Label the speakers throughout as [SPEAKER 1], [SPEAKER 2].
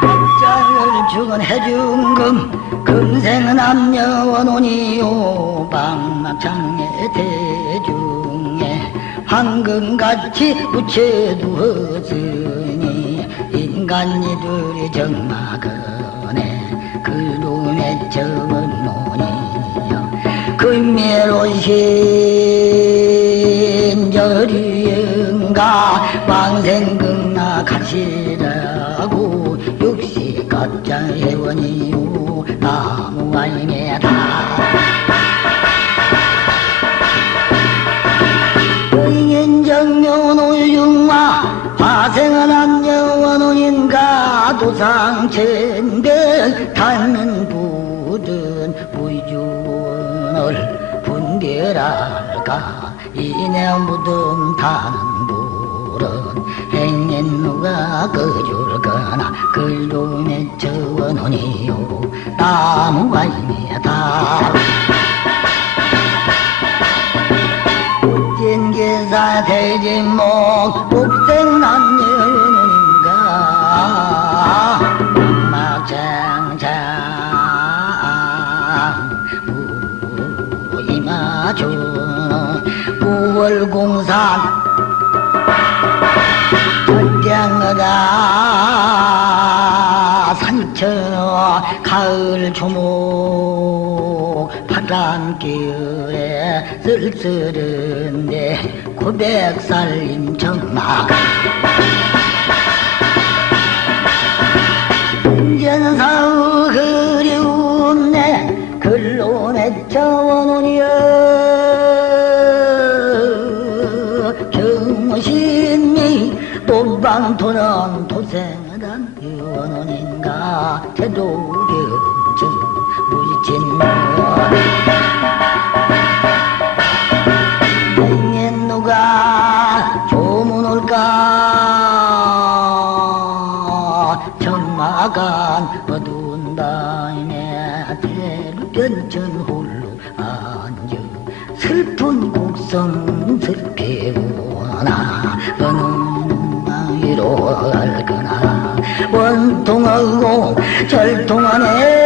[SPEAKER 1] 백자를 죽은 해중금 금생 남녀 원혼이요 방막장의 대중에 황금같이 붙여두었으니 인간이들이 정막하네. 그놈의 저원논이요 금메로신 여리인가 왕생극나 가시라고 육시 가짜 회원이요 나무 아니메다. 의인정묘 노유중마 화생은 남녀원혼인가 도상천대 닿는 부든 부유원을 분별할까? 이내 무덤 타는 행인 누가 거줄거나 글룸의 저원혼이요. 나무가 이메다. 진계사 대진목 복생 남녀는가. 막장장 무이마주 구월공산 산처 가을 조목 바람길에 쓸쓸한데 고백살림 정막 운전사의 누가 조문 올까? 전마간 어두운 밤에 대변천 홀로 앉아 슬픈 곡성 슬피구나 어느 나이로 갈거나. 원통하고 절통하네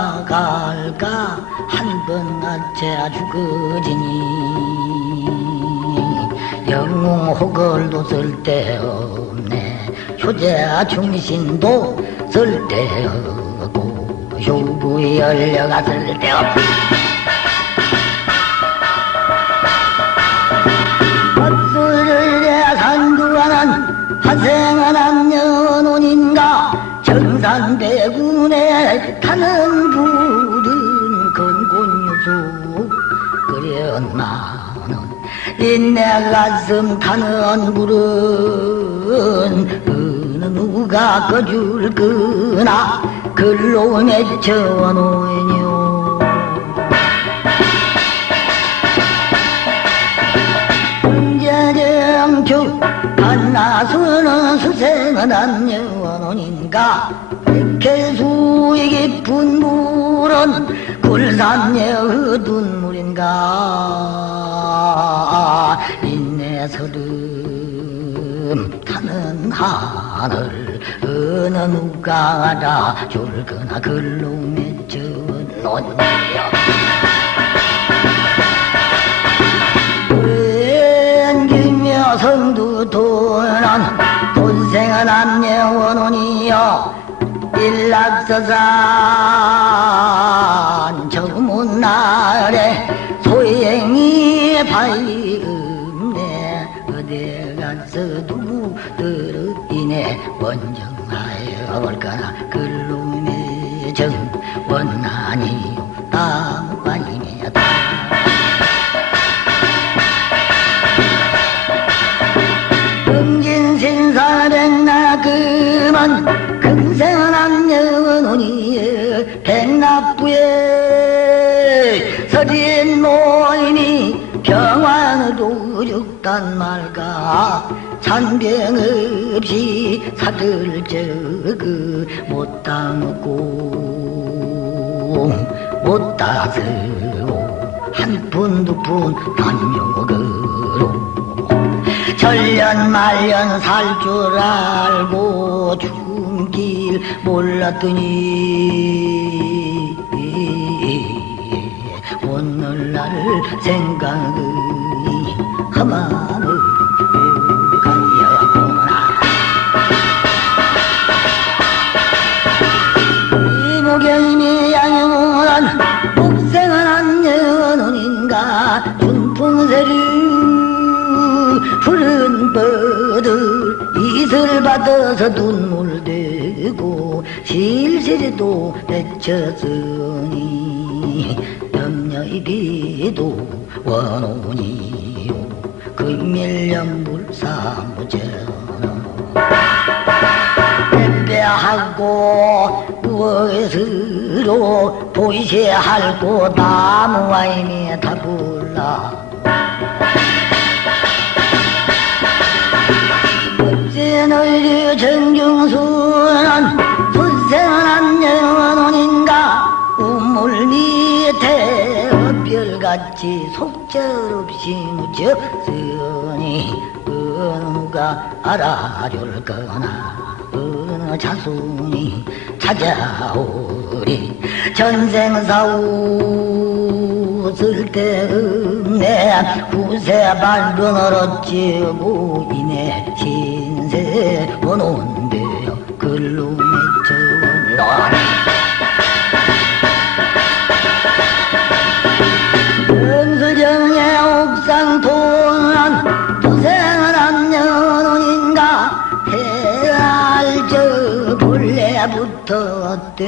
[SPEAKER 1] 곤충신을 누가 갈까? 한번 아차 죽어지니. 영웅 호걸도 쓸데없네. 효자 충신도 쓸데없고 효부의 열려가 내 산구하는 화생한 남녀논인가 정산대군 인내 가슴 타는 불은 어느 누가 꺼줄 거나? 글로 맺혀 놓으뇨 문제정주 한나수는 수생은 남녀원인가? 백해수의 깊은 물은 굴산여 눈물인가 인내 서름 타는 하늘 어느 누가 알아줄 거나 글로 맺혀 놓냐 은기며 성도 도난 본생은 남녀원혼이여. 일락서산 정문날에 서린 노인이 병환으로 죽단 말까 잔병 없이 사들 적그 못 따먹고 못 따스고 한 푼 두푼 단명으로 전년 말년 살 줄 알고 죽은 길 몰랐더니 날 생각이 험함을 가려구나. 이무경이 양용한 복생한 연원인가? 준풍새를 푸른 버들 이슬 받아서 눈물 대고 실실도 맺혔으니 이 비도 원혼이요 금일연불 사무전은 대배하고 무엇으로 보이세할고 나무와임에 다불라. 어째너희 정중수는 불생한 영혼인가? 우물 밑에 엇별 같이 속절없이 묻혔으니 어느 누가 알아줄 거나 어느 자손이 찾아오리 전생사우 쓸데없네 후세 발변을 어찌고 이내 신세 원온되어 글로 맺혀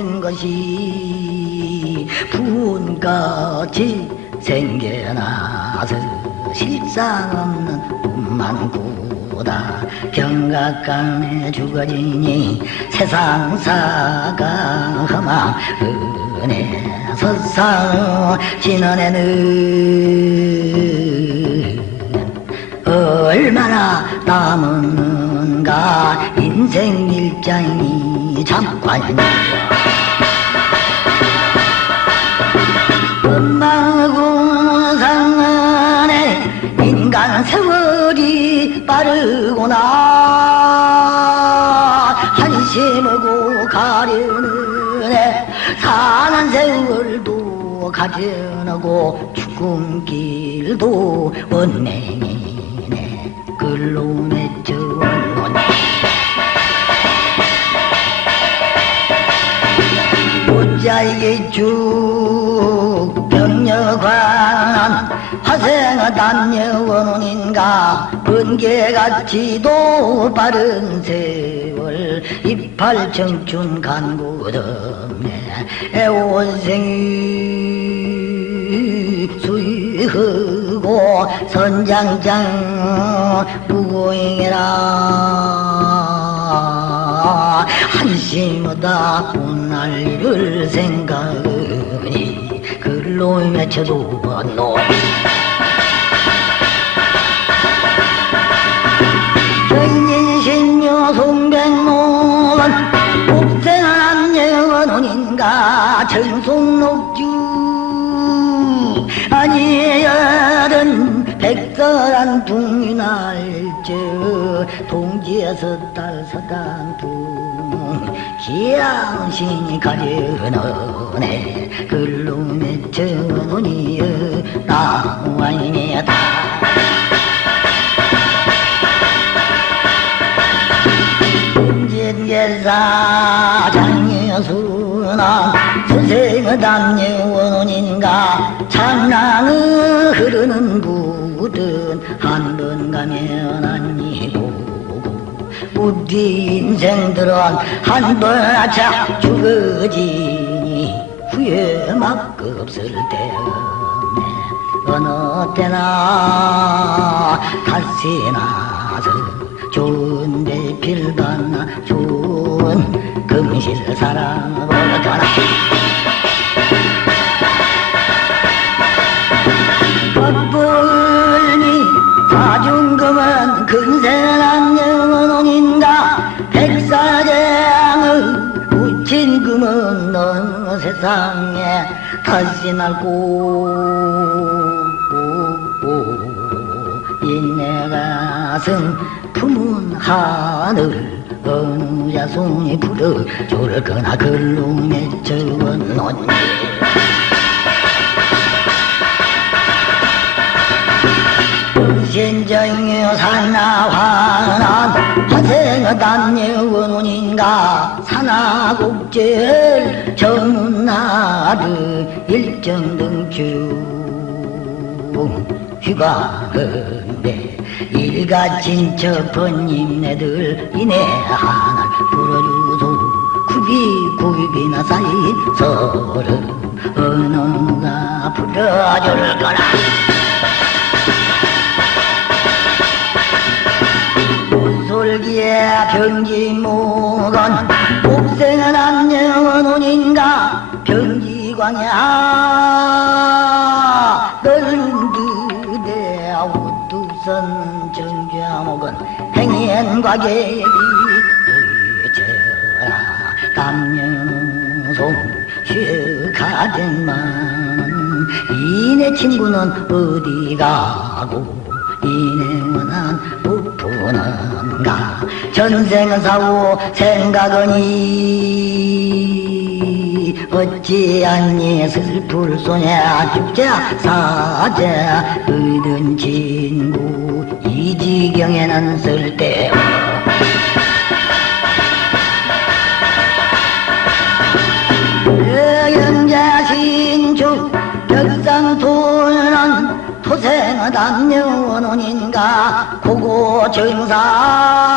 [SPEAKER 1] 어떤 것이 부은같이 생겨나서 실상 없는 꿈만구다. 경각간에 죽어지니 세상사가 험한 은혜 서상 지난해는 얼마나 남았는가. 인생 일장이 잠깐이야. 금방하고 상안에 인간 세월이 빠르구나. 한심하고 가려는 애 사는 세월도 가련하고 죽은 길도 원행이 모자이게 쭉 병력관 화생의 남녀원인가? 번개같이도 빠른 세월 이팔 청춘 간구덤에 애원생이 수위 하고 선장장 무고잉이라. 한심하다 오날 일을 생각하니 글로 맺혀도 노 전인신묘 송백노원 옥생한 영원인가? 전송록주 아니여든 백설한 둥이날저 동지에서 딸 서단 둥 기양신이 가려너네 글로 맺혀보니여 나와이니다. 인제사 장여수나 선생의 남녀원인가 장랑의 흐르는 부든 한번 가면 아니고. 우리 인생들은 한번 아차 죽어지니 후회 막 없을 때 없네 어느 때나 다시 나서 좋은 대필 받나 좋은 금신 사랑으로 전하 세상에 다시 날고 인내 가슴 품은 하늘 어느 자손이 부르 졸거나 글롱에 적어놓니 신정유 산나환한 화생의 단여원인가 산하국제를 정문나를 일정등중 휘가은데 일가친 척번 임내들 이내 하나 불어주소 굽이 굽이나 쌓인 서름 어느 누가 불어줄 거라. 솔기에 병지무건 옥생은 안녕원인가? 병지광야. 넓은 그대 아우두선 정자목은 행연과계비 의처라. 남녀송 쉬가den만. 이내 친구는 어디 가고 이내는 부푸는가 전생은 사고 생각은 이 어찌하니 슬플 소냐 죽자 사자 의든 친구 이 지경에는 신주 벽상토는 토생의 남녀원인가 고고 정산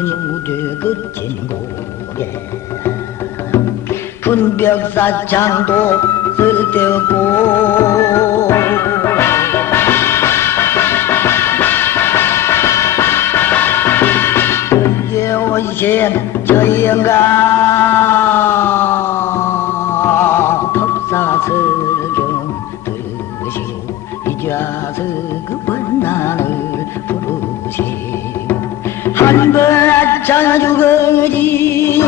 [SPEAKER 1] 묻힌 우대 끝진 고개 분벽사창도 쓸데없고. 예원신 저희 영가 법사설경 들으시고 이자서 그 번난을 부르시고. 한번 아차 죽어지.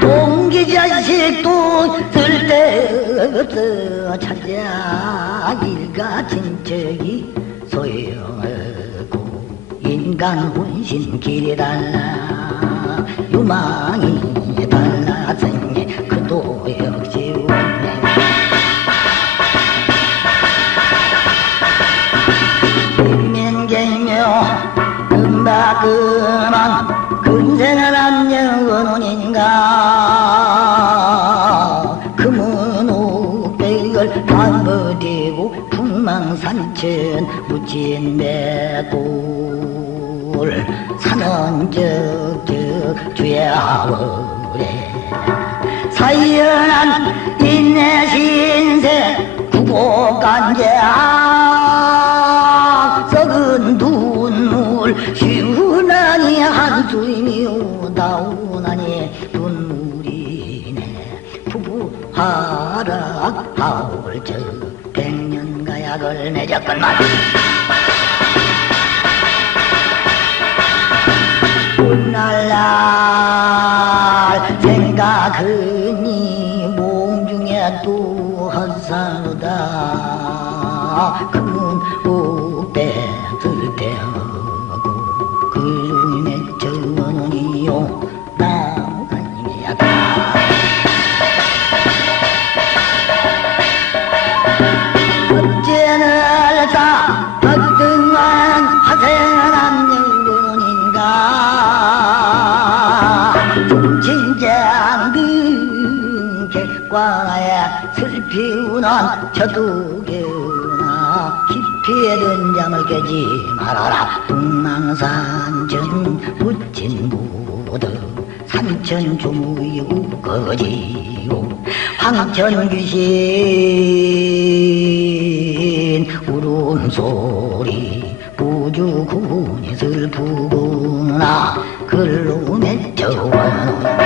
[SPEAKER 1] 동기 자식도 쓸데없어. 찾아 일가 친척이 소용없고. 인간 혼신 길이 달라. 유망이 달라서니 그도 역시 주야월에 사연한 인내 신세 구고간자 썩은 눈물 시원하니 한숨이며 나오나니 눈물이네. 부부하라 하울 저 백년 가약을 맺었건만 훗날 진장근 객과에 슬피 우는 저두개나 깊이든 잠을 깨지 말아라. 동망산 전 붙인 무드 산천 조무이고 거지요. 황천 귀신 울음소리 두구나. 글로 맺혀온 영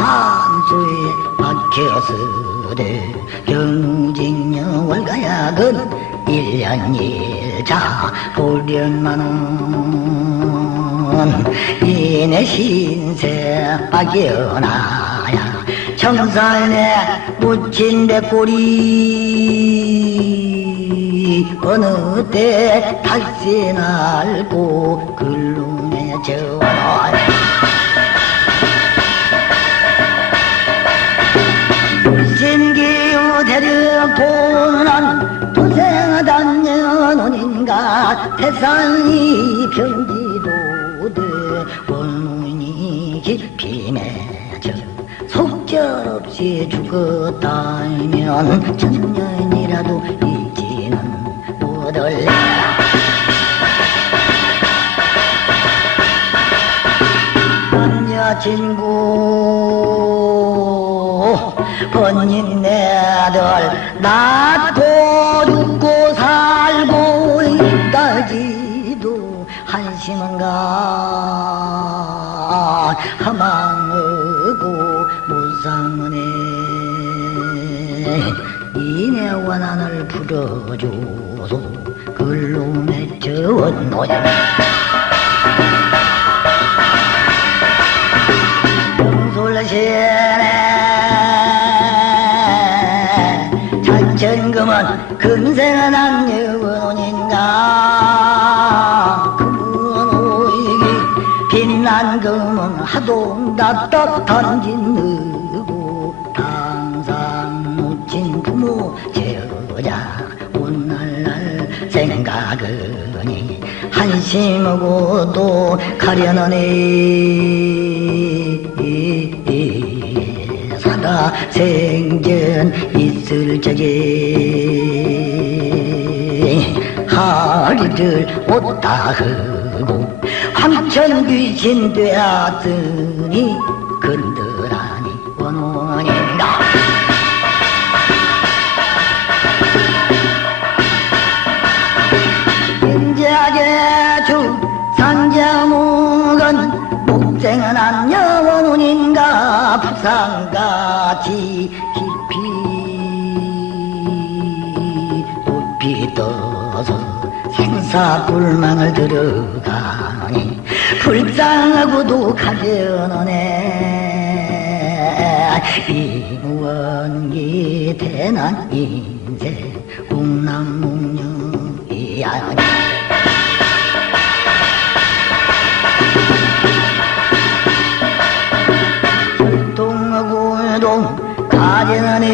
[SPEAKER 1] 한수에 박혀서되 경징녀 월가약은 일년 일자 보련만은 이내 신세 박여나야. 청산에 묻힌 백골이 어느 때 다시 날고 글룸에 저어 년원인가 태산이 편지도돼 원문이 깊이 맺어 속절없이 죽었다면 천년이라도 잊지는 못할래. 남자친구 번님 내들 낳고 맺혀온 노야 영솔시에 천천금은 금생은 남녀원인가 금은 오이기 빛난 금은 하동다떡 던진 느 한심하고 또 가려너니 사다 생전 있을 적에 하리를 못다 하고 황천 귀신 건드라니 목생은 남녀원인가 부상같이 깊이 높이 떠서 생사불망을 들어가니 불쌍하고도 가련하네. 이무원기 대난 인생 웅남묵녀이야. 동 하고동 가정하네.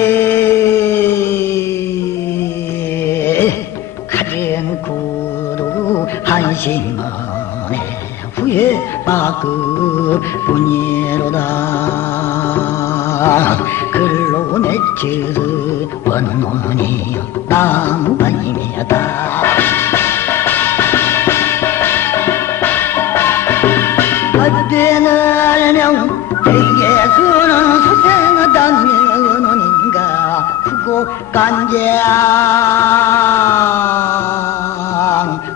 [SPEAKER 1] 가정구도 한심하네 후회 바그 분예로다. 글로 맺혀서 원논이여 남반임이다 헛되는 대개수 간장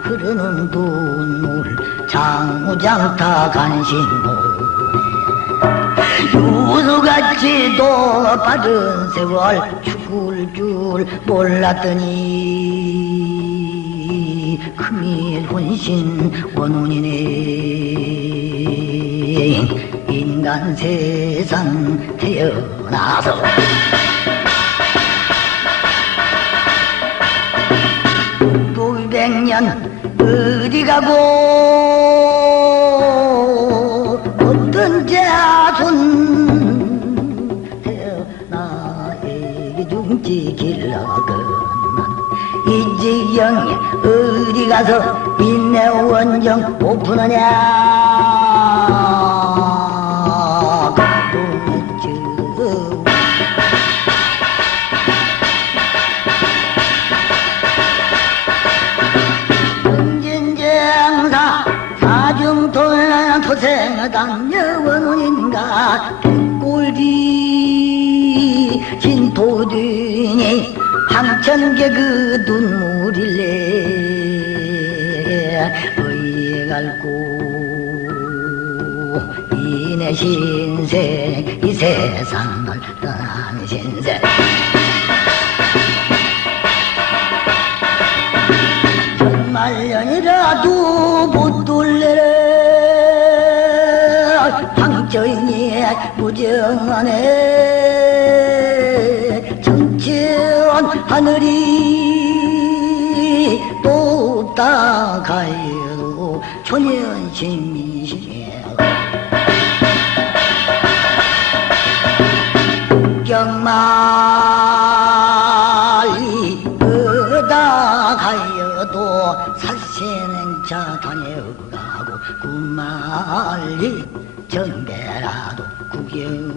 [SPEAKER 1] 흐르는 눈물 장우장타 간신거네 유수같이 또 빠른 세월 죽을 줄 몰랐더니 금일 혼신 원혼이네. 인간 세상 태어나서 어디 가고? 어떤 자손? 태어나에게 중지 길러건만 이 지경에 어디 가서 인내 원정 오픈하냐 황천계 그 눈물일래. 의갈고 이내 신생 이 세상을 떠난 신생. 천말년이라도 붙들래라 황저인이 무정하네 하늘이 높다 가여도 초년심이시네 경말이 어다 가여도 살세는 자 다녀가고 구말이 정배라도 구경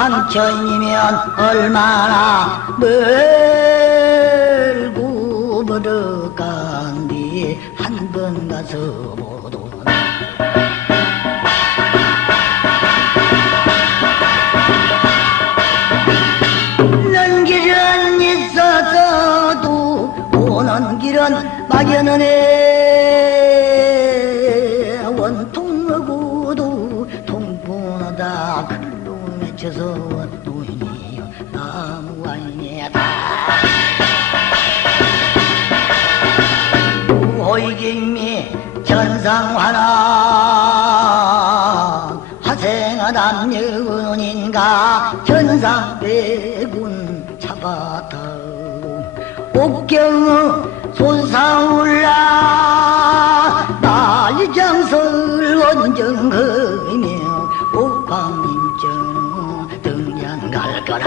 [SPEAKER 1] 황천이면 얼마나 멀고 멀어간디 한 번 가서 보도록 오는 길은 있어서도 오는 길은 막연하네 전상배군 잡아다 옥경의 솟아올라 난리장설 원정거며 옥황님전 등장 갈 거라.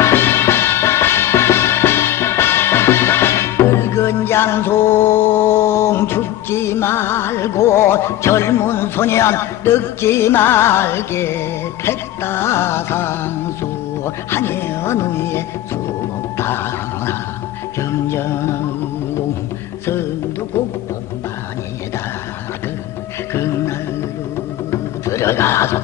[SPEAKER 1] 늙은 장송 죽지 말고 젊은 소년 늙지 말게 백다상수 한여 후에 수목당하 경전하고 성도 꼭만이다. 그, 그날로 들어가서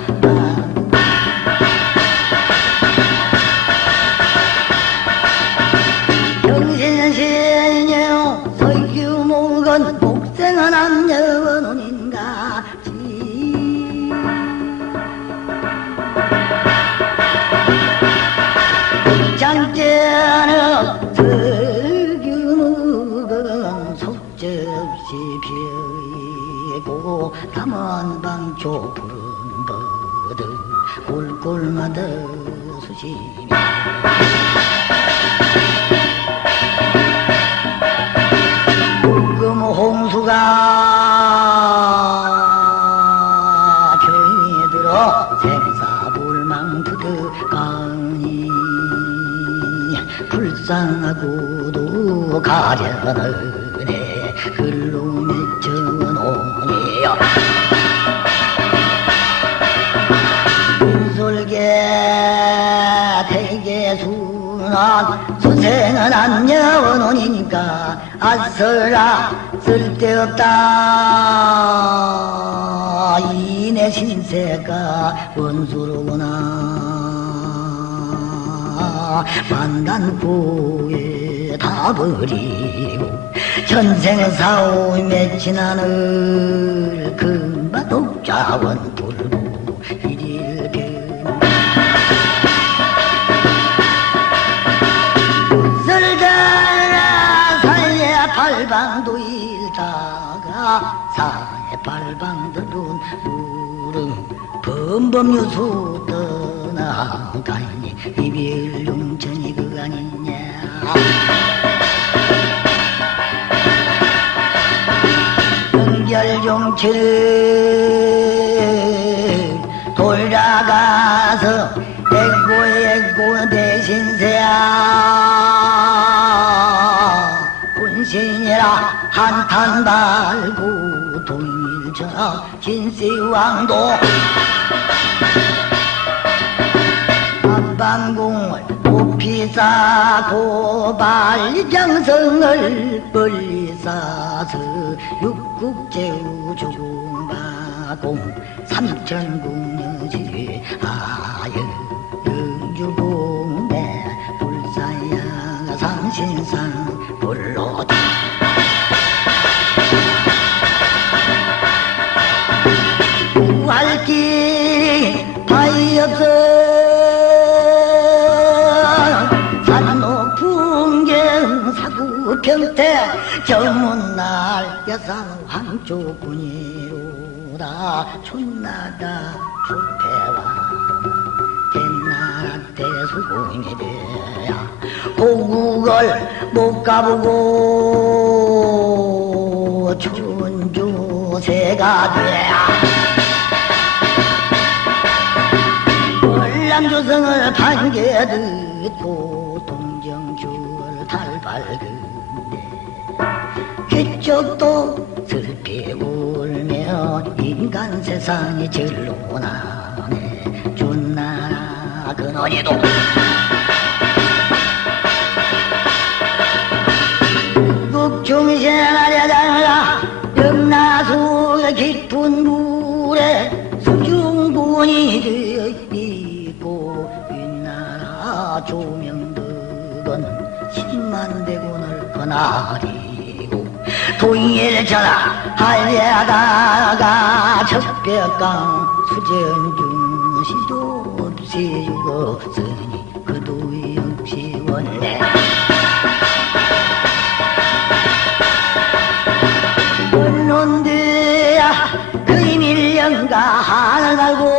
[SPEAKER 1] 방초 푸른 버드 골골마다 수심이 금 홍수가 병이 들어 생사불망 드득하니 불쌍하고도 가련하네. 글 대계순한 수생은 안녀원이니까 아서라 쓸데없다. 이내 신세가 원수로구나. 만단부에 다 버리고 전생 사오 맺힌 하늘 금바 독자원 불고 사에 발방들은 무릉 범범유수 떠나가니 이별용천이 그 아니냐. 연결종칠 돌아가서 애고 애고 대신세야. 혼신이라 한탄 말고 동일처 진시황도. 앞방공을 높이 쌓고 발장성을 멀리 쌓아서 육국제우 조공 하고 삼천궁녀지 아유 영주궁대 불사야 상신상 불러다 평태 정문날 여산 황조군이로다. 촌나다 주패와 옛날 대수공이 돼야 고국을 못 가보고 춘주세가 돼야. 월남조성을 반겨 듣고 그쪽도 슬피 울며 인간 세상이 절로 나네. 준나라 그너니도. 국중생하려다가 영나수의 깊은 물에 수중군이 되어 있고 윗나라 조명덕은 십만 대군을 거나리고 동일 전하 하려다가 적벽강 수전중 시도 없이 죽었으니 그도 역시 원래. 물론드야 그의 밀령가 하늘 갈고